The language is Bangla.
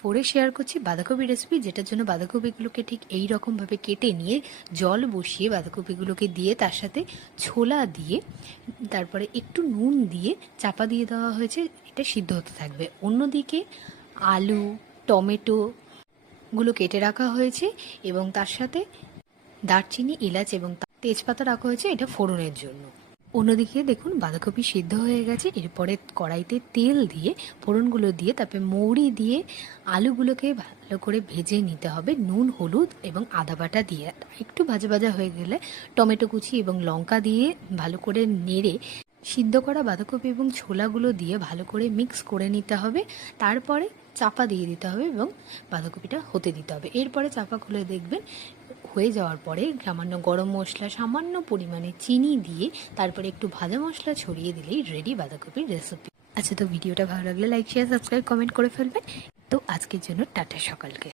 4-এ শেয়ার করছি বাঁধাকপি রেসিপি, যেটার জন্য বাঁধাকপিগুলোকে ঠিক এই রকমভাবে কেটে নিয়ে জল বসিয়ে বাঁধাকপিগুলোকে দিয়ে তার সাথে ছোলা দিয়ে তারপরে একটু নুন দিয়ে চাপা দিয়ে দেওয়া হয়েছে। এটা সিদ্ধ হতে থাকবে। অন্যদিকে আলু, টমেটোগুলো কেটে রাখা হয়েছে এবং তার সাথে দারচিনি, এলাচ এবং তেজপাতা রাখা হয়েছে এটা ফোড়নের জন্য। অন্যদিকে দেখুন বাঁধাকপি সিদ্ধ হয়ে গেছে। এরপরে কড়াইতে তেল দিয়ে ফোড়নগুলো দিয়ে তারপরে মৌরি দিয়ে আলুগুলোকে ভালো করে ভেজে নিতে হবে নুন, হলুদ এবং আদা বাটা দিয়ে। একটু ভাজা ভাজা হয়ে গেলে টমেটো কুচি এবং লঙ্কা দিয়ে ভালো করে নেড়ে সিদ্ধ করা বাঁধাকপি এবং ছোলাগুলো দিয়ে ভালো করে মিক্স করে নিতে হবে। তারপরে চাপা দিয়ে দিতে হবে এবং বাঁধাকপিটা হতে দিতে হবে। এরপরে চাপা খুলে দেখবেন হয়ে যাওয়ার পরে সামান্য গরম মশলা, সামান্য পরিমাণে চিনি দিয়ে তারপরে একটু ভাজা মশলা ছড়িয়ে দিলেই রেডি বাঁধাকপির রেসিপি। আচ্ছা, তো ভিডিওটা ভালো লাগলে লাইক, শেয়ার, সাবস্ক্রাইব, কমেন্ট করে ফেলবেন। তো আজকের জন্য টাটা সকালকে।